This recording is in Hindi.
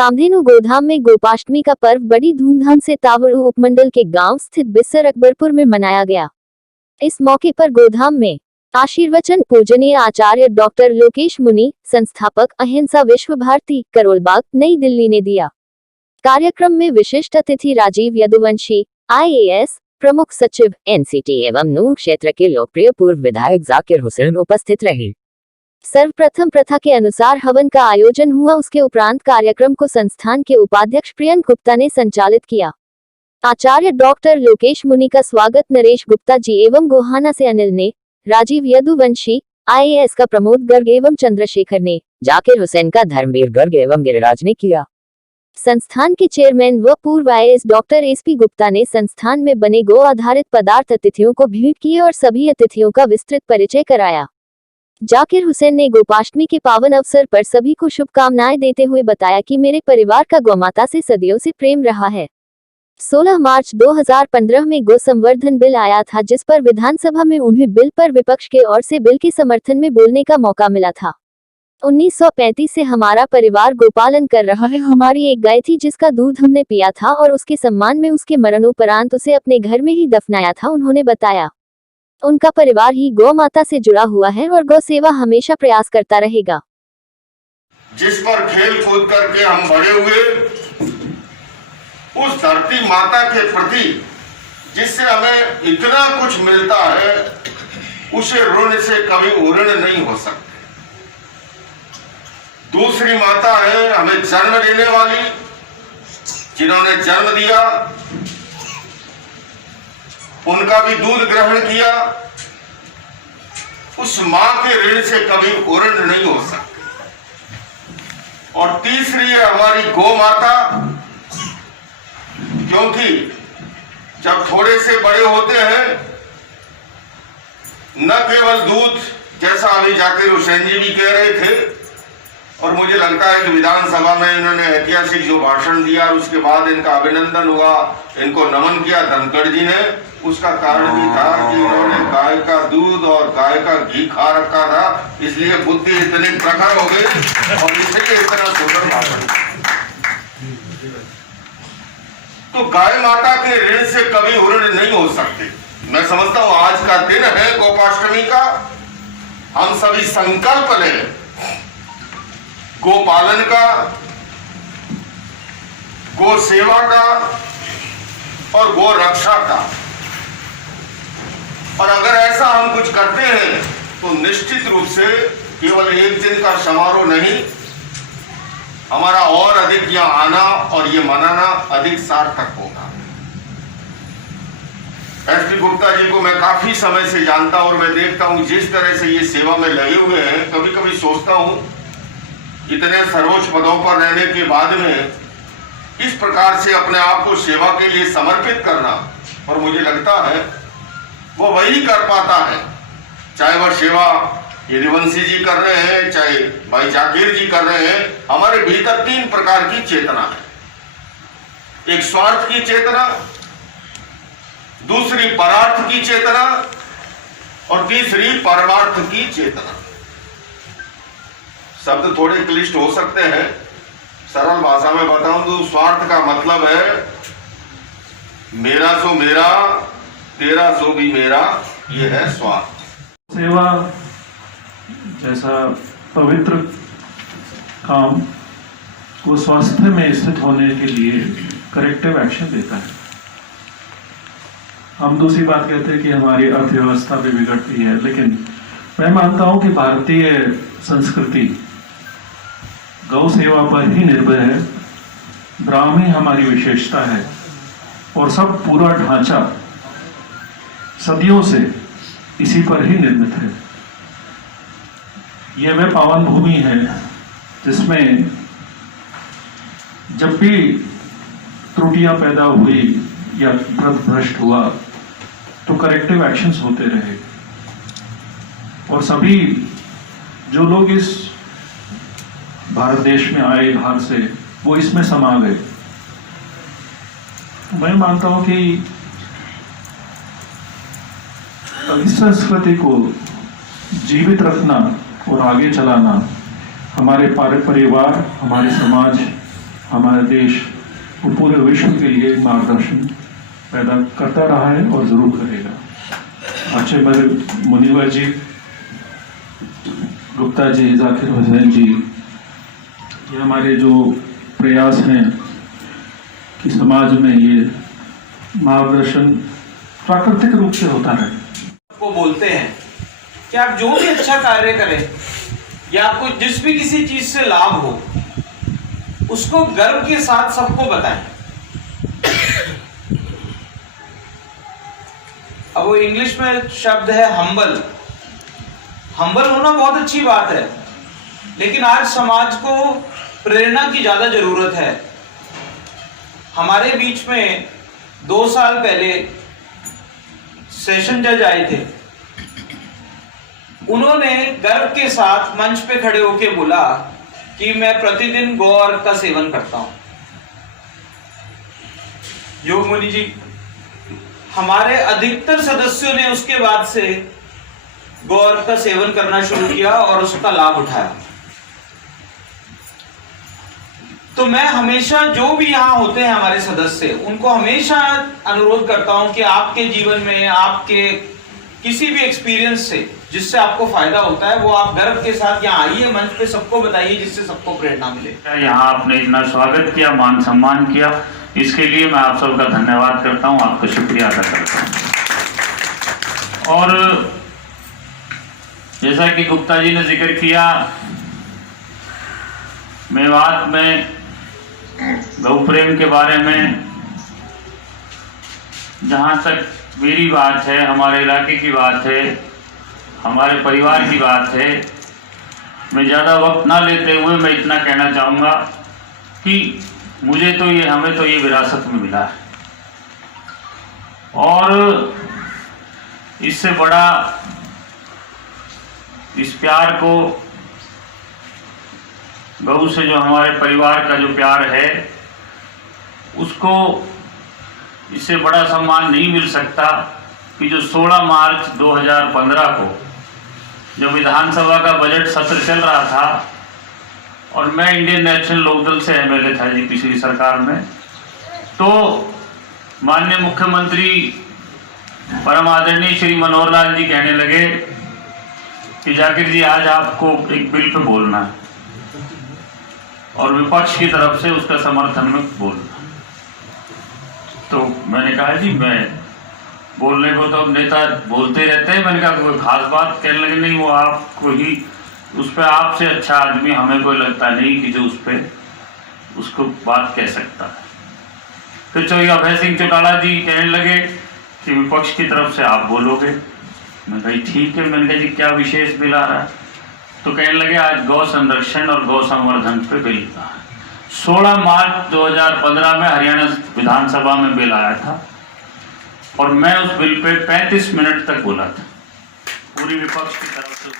कामधेनु गोधाम में गोपाष्टमी का पर्व बड़ी धूमधाम से तावड़ू उपमंडल के गांव स्थित बिस्सर अकबरपुर में मनाया गया। इस मौके पर गोधाम में आशीर्वचन पूजनीय आचार्य डॉक्टर लोकेश मुनि, संस्थापक अहिंसा विश्व भारती, करोलबाग, नई दिल्ली ने दिया। कार्यक्रम में विशिष्ट अतिथि राजीव यदुवंशी, IAS, प्रमुख सचिव NCT एवं नूह क्षेत्र के लोकप्रिय पूर्व विधायक जाकिर हुसैन उपस्थित रहे। सर्वप्रथम प्रथा के अनुसार हवन का आयोजन हुआ। उसके उपरांत कार्यक्रम को संस्थान के उपाध्यक्ष प्रियंक गुप्ता ने संचालित किया। आचार्य डॉक्टर लोकेश मुनि का स्वागत नरेश गुप्ता जी एवं गोहाना से अनिल ने, राजीव यदुवंशी, IAS का प्रमोद गर्ग एवं चंद्रशेखर ने, जाकिर हुसैन का धर्मवीर गर्ग एवं गिरिराज ने किया। संस्थान के चेयरमैन व पूर्व IAS डॉक्टर SP गुप्ता ने संस्थान में बने गो आधारित पदार्थ अतिथियों को भेंट किए और सभी अतिथियों का विस्तृत परिचय कराया। जाकिर हुसैन ने गोपाष्टमी के पावन अवसर पर सभी को शुभकामनाएं देते हुए बताया कि मेरे परिवार का गौमाता से सदियों से प्रेम रहा है। 16 मार्च 2015 में गो संवर्धन बिल आया था, जिस पर विधानसभा में उन्हें बिल पर विपक्ष के ओर से बिल के समर्थन में बोलने का मौका मिला था। 1935 से हमारा परिवार गोपालन कर रहा है। हमारी एक गाय थी जिसका दूध हमने पिया था और उसके सम्मान में उसके मरणोपरांत उसे अपने घर में ही दफनाया था। उन्होंने बताया, उनका परिवार ही गौ माता से जुड़ा हुआ है और गौ सेवा हमेशा प्रयास करता रहेगा। जिस पर खेल कूद करके हम बड़े हुए, उस धरती माता के प्रति जिससे हमें इतना कुछ मिलता है, उसे ऋण से कभी उऋण नहीं हो सकते। दूसरी माता है हमें जन्म देने वाली, जिन्होंने जन्म दिया, उनका भी दूध ग्रहण किया। उस मां के ऋण से कभी उऋण नहीं हो सकते। और तीसरी है हमारी गौ माता, क्योंकि जब थोड़े से बड़े होते हैं, न केवल दूध, जैसा अभी जाकिर हुसैन जी भी कह रहे थे, और मुझे लगता है कि विधानसभा में इन्होंने ऐतिहासिक जो भाषण दिया और उसके बाद इनका अभिनंदन हुआ, इनको नमन किया धनखड़ जी ने, उसका कारण भी था कि इन्होंने गाय का दूध और गाय का घी खा रखा था, इसलिए बुद्धि इतनी प्रखर हो गई और इसलिए इतना सुंदर भाषण। तो गाय माता के ऋण से कभी उऋण नहीं हो सकते। मैं समझता हूं आज का दिन है गोपाष्टमी का, हम सभी संकल्प लें गो पालन का, गो सेवा का और गो रक्षा का। और अगर ऐसा हम कुछ करते हैं तो निश्चित रूप से केवल एक दिन का समारोह नहीं, हमारा और अधिक यहाँ आना और ये मनाना अधिक सार्थक होगा। SP गुप्ता जी को मैं काफी समय से जानता हूं और मैं देखता हूं जिस तरह से ये सेवा में लगे हुए हैं। कभी कभी सोचता हूं इतने सर्वोच्च पदों पर रहने के बाद में इस प्रकार से अपने आप को सेवा के लिए समर्पित करना, और मुझे लगता है वो वही कर पाता है, चाहे वह सेवा यदुवंशी जी कर रहे हैं, चाहे भाई जाकिर जी कर रहे हैं। हमारे भीतर 3 प्रकार की चेतना है। एक स्वार्थ की चेतना, दूसरी परार्थ की चेतना और तीसरी परमार्थ की चेतना। शब्द थोड़े क्लिष्ट हो सकते हैं, सरल भाषा में बताऊं तो स्वार्थ का मतलब है मेरा सो मेरा, तेरा सो भी मेरा, ये है स्वार्थ। सेवा जैसा पवित्र काम वो स्वास्थ्य में स्थित होने के लिए करेक्टिव एक्शन देता है। हम दूसरी बात कहते हैं कि हमारी अर्थव्यवस्था भी बिगड़ती है, लेकिन मैं मानता हूं कि भारतीय संस्कृति गौ सेवा पर ही निर्भर है। ब्राह्मी हमारी विशेषता है और सब पूरा ढांचा सदियों से इसी पर ही निर्मित है। यह वह पावन भूमि है जिसमें जब भी त्रुटियां पैदा हुई या भ्रष्ट हुआ तो करेक्टिव एक्शंस होते रहे, और सभी जो लोग इस भारत देश में आए बाहर से, वो इसमें समा गए। मैं मानता हूं कि इस संस्कृति को जीवित रखना और आगे चलाना हमारे परिवार, हमारे समाज, हमारे देश वो पूरे विश्व के लिए मार्गदर्शन पैदा करता रहा है और जरूर करेगा। अच्छे मेरे मुनिवर जी, गुप्ता जी, जाकिर हुसैन जी, ये हमारे जो प्रयास हैं कि समाज में ये मार्गदर्शन प्राकृतिक रूप से होता रहे। को बोलते हैं कि आप जो भी अच्छा कार्य करें या आपको जिस भी किसी चीज से लाभ हो उसको गर्व के साथ सबको बताएं। अब वो इंग्लिश में शब्द है हम्बल। हम्बल होना बहुत अच्छी बात है, लेकिन आज समाज को प्रेरणा की ज्यादा जरूरत है। हमारे बीच में 2 साल पहले सेशन जज आए थे। उन्होंने गर्व के साथ मंच पे खड़े होकर बोला कि मैं प्रतिदिन गौर का सेवन करता हूं। योग मुनि जी, हमारे अधिकतर सदस्यों ने उसके बाद से गौर का सेवन करना शुरू किया और उसका लाभ उठाया। तो मैं हमेशा जो भी यहाँ होते हैं हमारे सदस्य, उनको हमेशा अनुरोध करता हूं कि आपके जीवन में आपके किसी भी एक्सपीरियंस से जिससे आपको फायदा होता है वो आप गर्व के साथ यहाँ आइए, मंच पे सबको बताइए, जिससे सबको प्रेरणा मिले। यहाँ आपने इतना स्वागत किया, मान सम्मान किया, इसके लिए मैं आप सबका धन्यवाद करता हूँ, आपका शुक्रिया अदा करता हूँ। और जैसा कि गुप्ता जी ने जिक्र किया, मेवात में गौ प्रेम के बारे में जहाँ तक मेरी बात है, हमारे इलाके की बात है, हमारे परिवार की बात है, मैं ज़्यादा वक्त ना लेते हुए मैं इतना कहना चाहूँगा कि मुझे तो ये, हमें तो ये विरासत में मिला है और इससे बड़ा इस प्यार को, गौ से जो हमारे परिवार का जो प्यार है उसको, इससे बड़ा सम्मान नहीं मिल सकता कि जो 16 मार्च 2015 को जब विधानसभा का बजट सत्र चल रहा था और मैं इंडियन नेशनल लोकदल से एमएलए था जी पिछली सरकार में, तो माननीय मुख्यमंत्री परम आदरणीय श्री मनोहर लाल जी कहने लगे कि जाकिर जी आज आपको एक बिल पे बोलना है और विपक्ष की तरफ से उसका समर्थन में बोलना। तो मैंने कहा जी मैं बोलने को तो अब नेता बोलते रहते हैं, मैंने कहा कोई खास बात। कहने लगे नहीं, वो आपको ही, उस पर आपसे अच्छा आदमी हमें कोई लगता नहीं कि जो उस पर उसको बात कह सकता है। फिर चौधरी अभय सिंह चौटाला जी कहने लगे कि विपक्ष की तरफ से आप बोलोगे। मैं कही ठीक है। मैंने कहा जी क्या विशेष बिल आ रहा है? तो कहने लगे आज गौ संरक्षण और गौ संवर्धन पे बिल था। 16 मार्च 2015 में हरियाणा विधानसभा में बिल आया था और मैं उस बिल पे 35 मिनट तक बोला था। पूरी विपक्ष की तरफ से